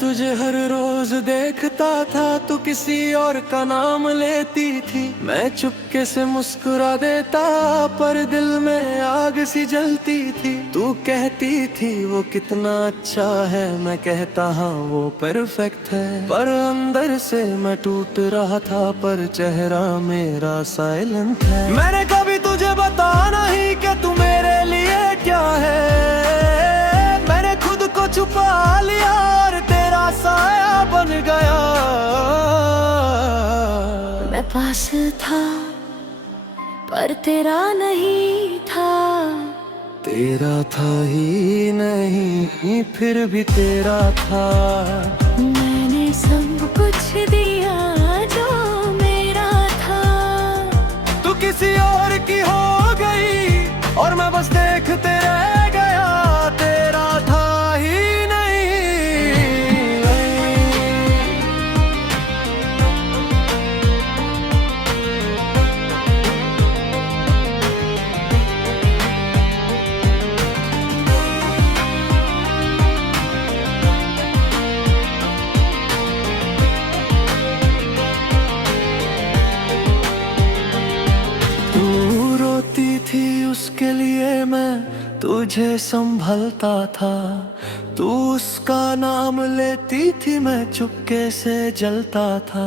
तुझे हर रोज देखता था, तू किसी और का नाम लेती थी। मैं चुपके से मुस्कुरा देता, पर दिल में आग सी जलती थी। तू कहती थी वो कितना अच्छा है, मैं कहता हाँ वो परफेक्ट है। पर अंदर से मैं टूट रहा था, पर चेहरा मेरा साइलेंट है। मैंने कभी तुझे बताना ही कि तू मेरे लिए क्या है। मैंने खुद को छुपा लिया और तेरा साया बन गया। मैं पास था पर तेरा नहीं था। तेरा था ही नहीं फिर भी तेरा था। मैंने सब कुछ दिया जो मेरा था। तू किसी और की हो गई और मैं बस देखते रह गया। तेरा था ही उसके लिए मैं तुझे संभलता था। तू उसका नाम लेती थी, मैं चुपके से जलता था।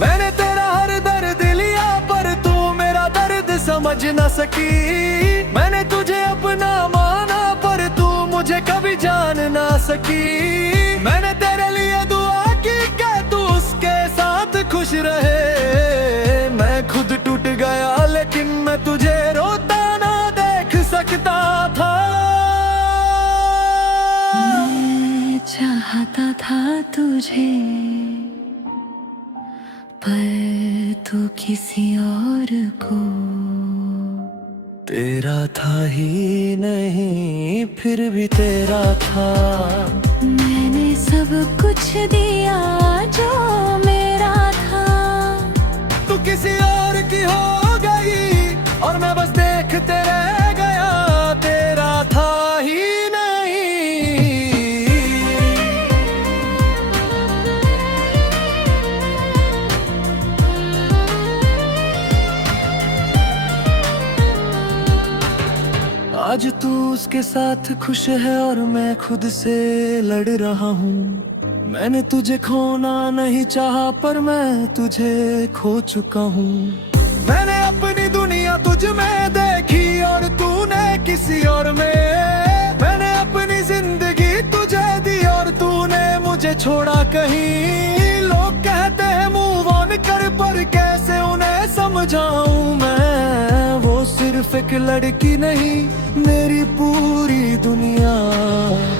मैंने तेरा हर दर्द लिया पर तू मेरा दर्द समझ न सकी। मैंने तुझे अपना माना पर तू मुझे कभी जान ना सकी। मैंने तेरे लिए दुआ की कि तू उसके साथ खुश रहे। मैं खुद टूट गया लेकिन मैं तुझे रोता सकता था। मैं चाहता था तुझे पर तू किसी और को। तेरा था ही नहीं फिर भी तेरा था। मैंने सब कुछ दिया जो मेरा था। तू किसी और की हो गई और मैं बस देखते रह गया। तेरा था ही आज तू उसके साथ खुश है और मैं खुद से लड़ रहा हूँ। मैंने तुझे खोना नहीं चाहा पर मैं तुझे खो चुका हूँ। मैंने अपनी दुनिया तुझ में देखी और तूने किसी और में। मैंने अपनी जिंदगी तुझे दी और तूने मुझे छोड़ा कहीं। लोग कहते हैं मूव ऑन कर पर कैसे उन्हें समझाऊं मैं। वो सिर्फ एक लड़की नहीं मेरी पूरी दुनिया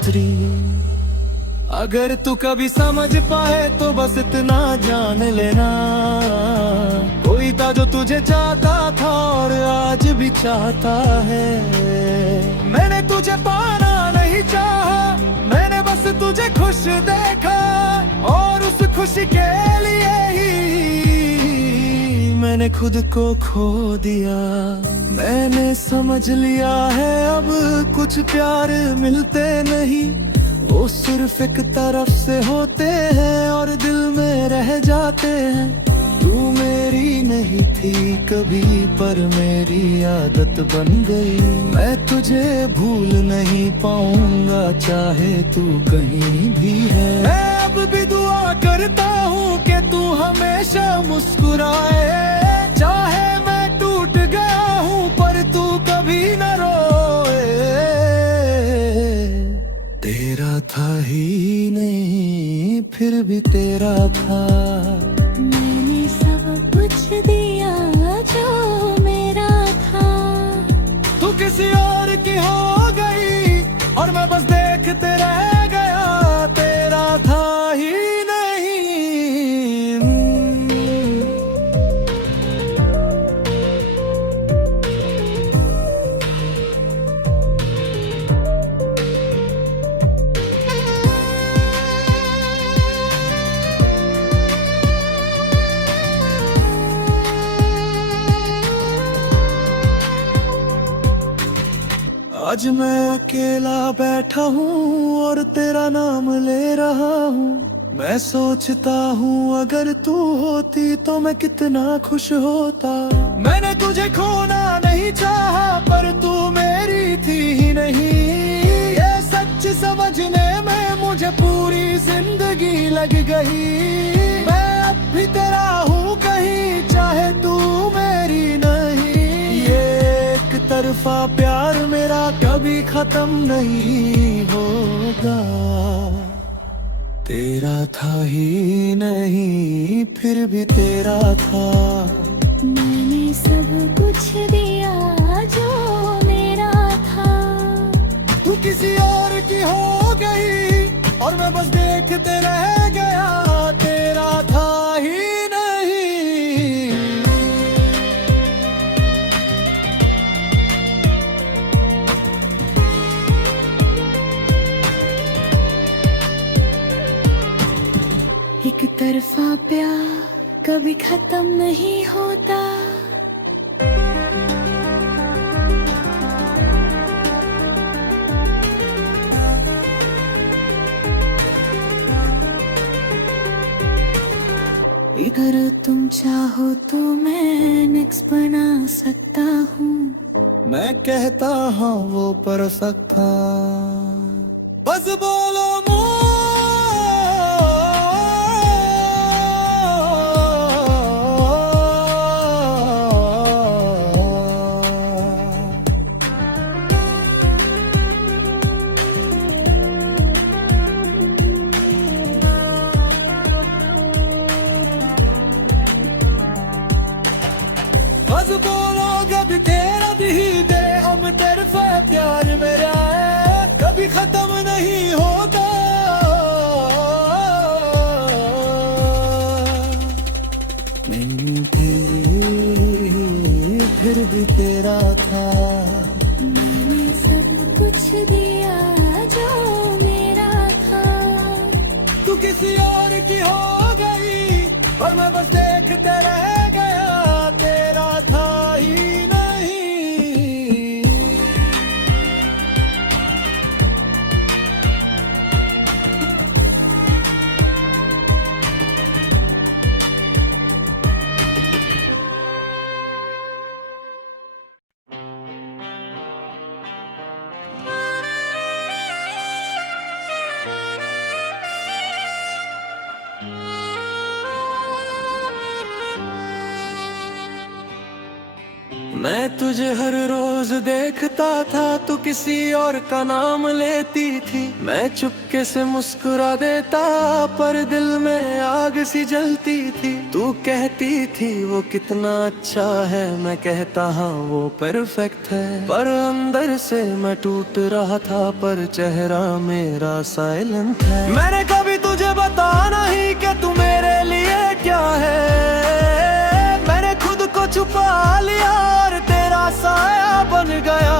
थी। अगर तू कभी समझ पाए तो बस इतना जान लेना। कोई था जो तुझे चाहता था और आज भी चाहता है। मैंने तुझे पाना नहीं चाहा, मैंने बस तुझे खुश देखा। और उस खुशी के लिए ही मैंने खुद को खो दिया। मैंने समझ लिया है अब कुछ प्यार मिलते नहीं। वो सिर्फ एक तरफ से होते हैं और दिल में रह जाते हैं। तू मेरी नहीं थी कभी पर मेरी आदत बन गई। मैं तुझे भूल नहीं पाऊंगा चाहे तू कहीं भी है। मैं अब भी दुआ करता हूँ कि तू हमेशा मुस्कुराए। चाहे मैं टूट गया हूँ पर तू कभी न रोए। तेरा था ही नहीं फिर भी तेरा था। मैंने सब कुछ दिया जो मेरा था। तू किसी और की हो गई और मैं बस देखते रह गया। तेरा था ही आज मैं अकेला बैठा हूँ और तेरा नाम ले रहा हूँ। मैं सोचता हूँ अगर तू होती तो मैं कितना खुश होता। मैंने तुझे खोना नहीं चाहा पर तू मेरी थी ही नहीं। ये सच समझने में मुझे पूरी जिंदगी लग गई। मैं अब भी तेरा हूँ कहीं चाहे तू मेरी नहीं। ये एक तरफा प्यार मेरा कभी खत्म नहीं होगा। तेरा था ही नहीं फिर भी तेरा था। मैंने सब कुछ दिया जो मेरा था। तू किसी और की हो गई और मैं बस देखते रह गया। तेरा था ही नहीं। एक तरफा प्यार कभी खत्म नहीं होता। इधर तुम चाहो तो मैं नेक्स्ट बना सकता हूँ। मैं कहता हाँ वो पर सकता। बस बोलो बस बोलो कभी तेरा भी दे हम तरफा प्यार मेरा है कभी खत्म नहीं होगा। नहीं तेरी फिर भी तेरा था। मैंने सब कुछ दिया जो मेरा था। तू किसी और की हो गई और मैं बस देखते रह गया। तेरा था ही नहीं। मैं तुझे हर रोज देखता था तू किसी और का नाम लेती थी। मैं चुपके से मुस्कुरा देता पर दिल में आग सी जलती थी। तू कहती थी वो कितना अच्छा है मैं कहता हाँ वो परफेक्ट है। पर अंदर से मैं टूट रहा था पर चेहरा मेरा साइलेंट है। मैंने कभी तुझे बताना ही कि तू मेरे लिए क्या है। मैंने खुद को छुपा लिया और तेरा साया बन गया।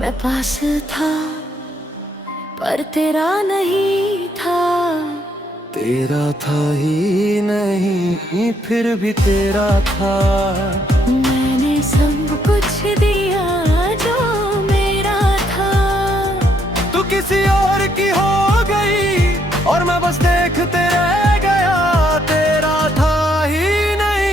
मैं पास था पर तेरा नहीं था। तेरा था ही नहीं फिर भी तेरा था। मैंने सब कुछ दिया जो मेरा था। तू किसी और की हो गई और मैं बस देखते रह गया। तेरा था ही नहीं।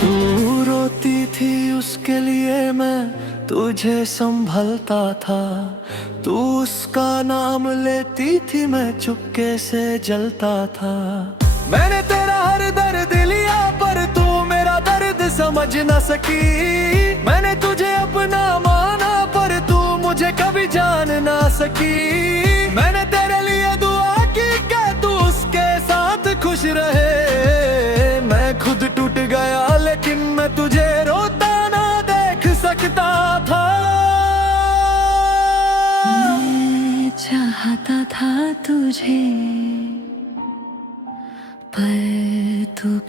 तू रोती थी उसके लिए मैं तुझे संभलता था। तू उसका नाम लेती थी मैं चुपके से जलता था। मैंने तेरा हर दर्द लिया पर तू मेरा दर्द समझ न सकी। मैंने तुझे अपना माना पर तू मुझे कभी जान ना सकी। मैंने तेरे लिए दुआ की कि तू उसके साथ खुश रहे। मैं खुद टूट गया लेकिन मैं तुझे रोता ना देख सकता था। मैं चाहता था तुझे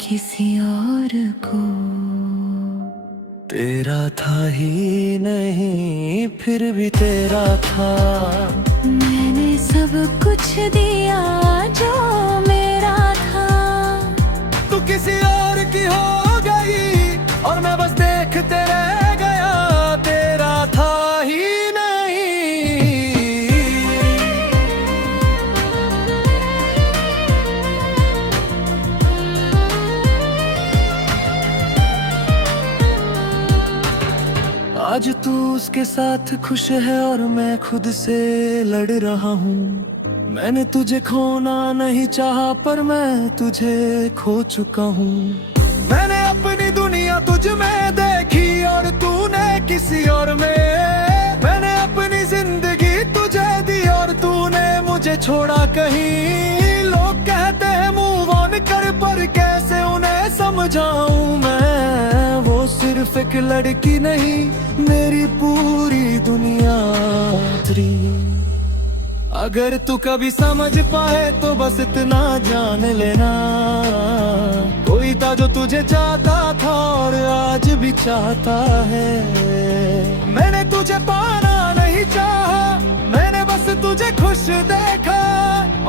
किसी और को। तेरा था ही नहीं फिर भी तेरा था। मैंने सब कुछ दिया जो मेरा था। तू किसी और की हो गई और मैं बस देखते रह गया। तेरा था ही आज तू उसके साथ खुश है और मैं खुद से लड़ रहा हूँ। मैंने तुझे खोना नहीं चाहा पर मैं तुझे खो चुका हूँ। मैंने अपनी दुनिया तुझ में देखी और तूने किसी और में। मैंने अपनी जिंदगी तुझे दी और तूने मुझे छोड़ा कहीं। लोग कहते हैं मूव ऑन कर पर कैसे उन्हें समझाऊं मैं। वो सिर्फ एक लड़की नहीं मेरी पूरी दुनिया थी। अगर तू कभी समझ पाए तो बस इतना जान लेना। कोई था जो तुझे चाहता था और आज भी चाहता है। मैंने तुझे पाना नहीं चाहा, मैंने बस तुझे खुश देखा।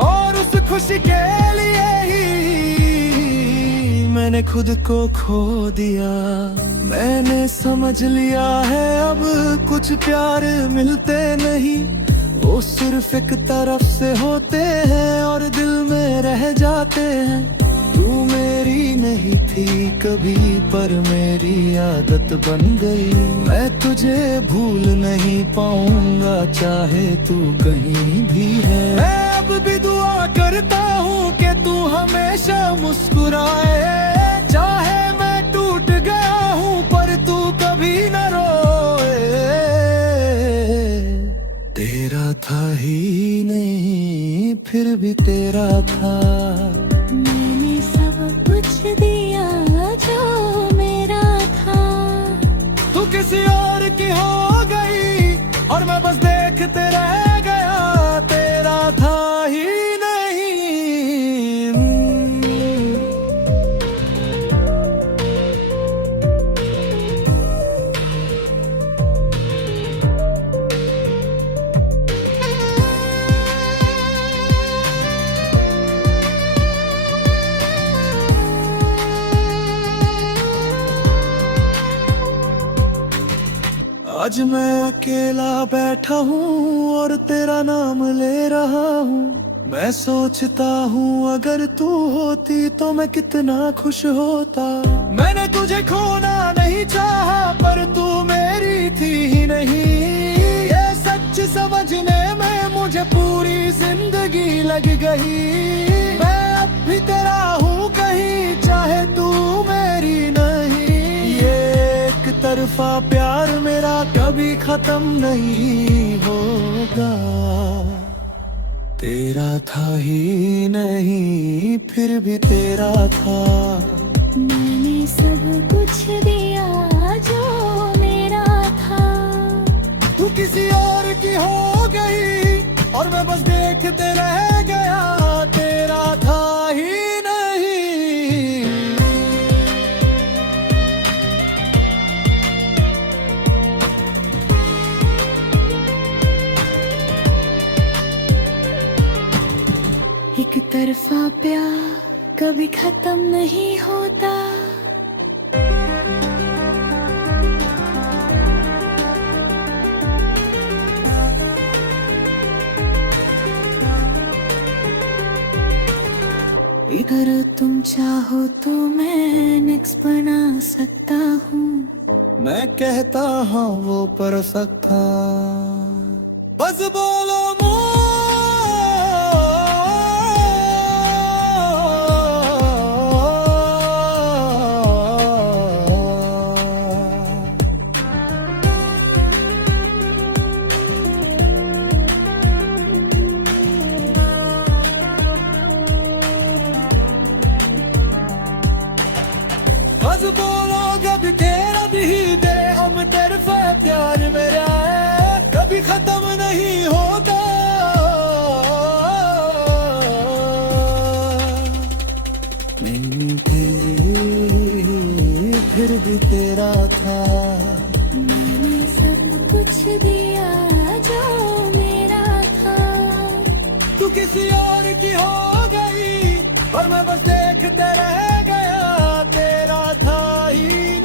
और उस खुशी के लिए ही मैंने खुद को खो दिया। मैंने समझ लिया है अब कुछ प्यार मिलते नहीं। वो सिर्फ एक तरफ से होते हैं और दिल में रह जाते हैं। तू मेरी नहीं थी कभी पर मेरी आदत बन गई। मैं तुझे भूल नहीं पाऊंगा चाहे तू कहीं भी है। मैं अब भी दुआ करता हूँ कि तू हमेशा मुस्कुराए। चाहे मैं टूट गया हूँ पर तू कभी न रोए। तेरा था ही नहीं फिर भी तेरा था। मैंने सब कुछ दिया जो मेरा था। तू किसी और की हो गई और मैं बस देखते रह गया। तेरा था ही नहीं। आज मैं अकेला बैठा हूँ और तेरा नाम ले रहा हूँ। मैं सोचता हूँ अगर तू होती तो मैं कितना खुश होता। मैंने तुझे खोना नहीं चाहा पर तू मेरी थी ही नहीं। ये सच समझने में मुझे पूरी जिंदगी लग गई। मैं अब भी तेरा हूँ कहीं चाहे तू मेरी नहीं। एक तरफा प्यार मेरा कभी खत्म नहीं होगा। तेरा था ही नहीं फिर भी तेरा था। मैंने सब कुछ दिया जो मेरा था। तू किसी और की हो गई और मैं बस देखते रह गया। तेरा था ही नहीं। एक तरफा प्यार कभी खत्म नहीं होता। अगर तुम चाहो तो मैं नेक्स्ट बना सकता हूँ। मैं कहता हाँ वो पर सकता। बस बोलो बस बोलो कभी तेरा भी दे हम तरफा प्यार मेरा है। कभी खत्म नहीं होता नहीं तेरी फिर भी तेरा था। मैंने सब कुछ दिया जो मेरा था। तू किसी और की हो गई और मैं बस देखते रह गया, तेरा था ही